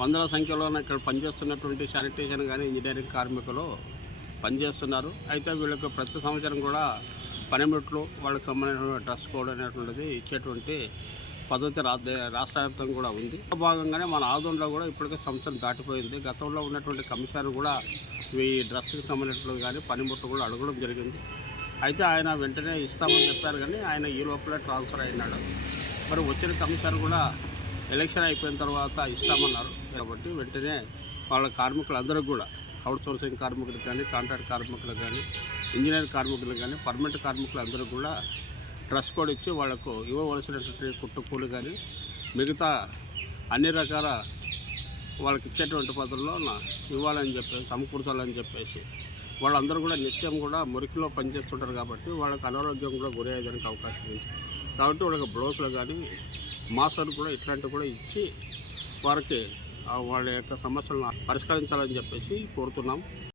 వందల సంఖ్యలో ఇక్కడ పనిచేస్తున్నటువంటి శానిటేషన్ కానీ ఇంజనీరింగ్ కార్మికులు పనిచేస్తున్నారు. అయితే వీళ్ళకి ప్రతి సంవత్సరం కూడా పనిముట్లు వాళ్ళకి సంబంధించిన డ్రెస్ కోడ్ అనేటువంటిది ఇచ్చేటువంటి పద్ధతి రా రాష్ట్ర వ్యాప్తంగా కూడా ఉంది. భాగంగానే మన ఆదంలో కూడా ఇప్పటికే సంవత్సరం దాటిపోయింది. గతంలో ఉన్నటువంటి కమిషనర్ కూడా ఈ డ్రెస్కి సంబంధించినట్లు కానీ పనిముట్లు కూడా అడగడం జరిగింది. అయితే ఆయన వెంటనే ఇస్తామని చెప్పారు కానీ ఆయన ఈ లోపలే ట్రాన్స్ఫర్ అయినాడు. మరి వచ్చిన కమిషనర్ కూడా ఎలక్షన్ అయిపోయిన తర్వాత ఇస్తామన్నారు. కాబట్టి వెంటనే వాళ్ళ కార్మికులందరూ కూడా అవుట్ సోర్సింగ్ కార్మికులకు కానీ కాంట్రాక్ట్ కార్మికులకు కానీ ఇంజనీర్ కార్మికులకు కానీ పర్మనెంట్ కార్మికులందరూ కూడా డ్రెస్ కోడ్ ఇచ్చి వాళ్ళకు ఇవ్వవలసినటువంటి కుట్టుకూలు కానీ మిగతా అన్ని రకాల వాళ్ళకి ఇచ్చేటువంటి పద్ధతుల్లో ఇవ్వాలని చెప్పేసి సమకూర్చాలని చెప్పేసి వాళ్ళందరూ కూడా నిత్యం కూడా మురికిలో పనిచేస్తుంటారు కాబట్టి వాళ్ళకి అనారోగ్యం కూడా గురయ్యేదానికి అవకాశం ఉంది. కాబట్టి వాళ్ళకి బ్లౌజులు కానీ మాస్కులు కూడా ఇట్లాంటివి కూడా ఇచ్చి వారికి వాళ్ళ యొక్క సమస్యలను పరిష్కరించాలని చెప్పేసి కోరుతున్నాం.